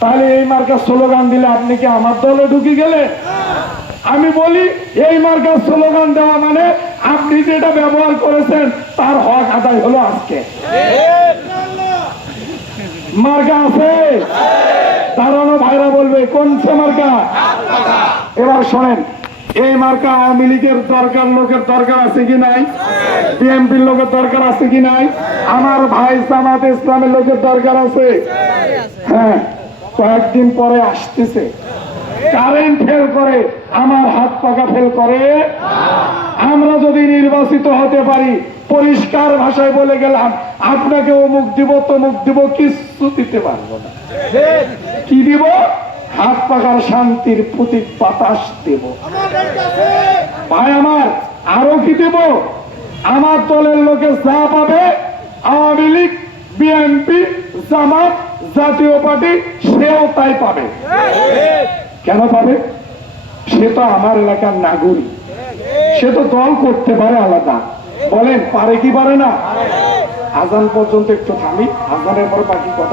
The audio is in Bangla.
তাহলে এই মার্কার স্লোগান দিলে আপনি কি আমার দলে ঢুকে গেলে? আমি বলি এই মার্কার স্লোগান দেওয়া মানে আপনি যেটা ব্যবহার করেছেন তার হক আদায় হলো আজকে। মার্কা আছে, দাঁড়ানো ভাইরা বলবে কোন সে মার্কা। এবার শোনেন, এই মার্কা আওয়ামী লীগের দরকার, লোকের দরকার আছে কি নাই? বিএনপির লোকের দরকার আছে কি নাই? আমার ভাই জামাত ইসলামের লোকের দরকার আছে। হ্যাঁ, কয়েকদিন পরে আসতেছে, কারেন্ট ফেল করে, আমার হাত পাকা ফেল করে। আমরা যদি নির্বাচিত হতে পারি, পরিষ্কার ভাষায় বলে গেলাম, আপনাকে অমুক দিব তমুক দিব, কিছু দিতে পারবো না। কি দিব? হাত পাকার শান্তির প্রতীক বাতাস দেব। ভাই আমার, আরো কি দেব? আমার দলের লোকে যা পাবে, আওয়ামী লীগ, বিএনপি, জামাত, জাতীয় পার্টি সেও তাই পাবে। কেন পাবে? সে তো আমার এলাকার নাগরিক, সে তো দল করতে পারে আলাদা। বলেন পারে কি পারে না? আজান পর্যন্ত একটু থামি, আজানের পর বাকি কথা।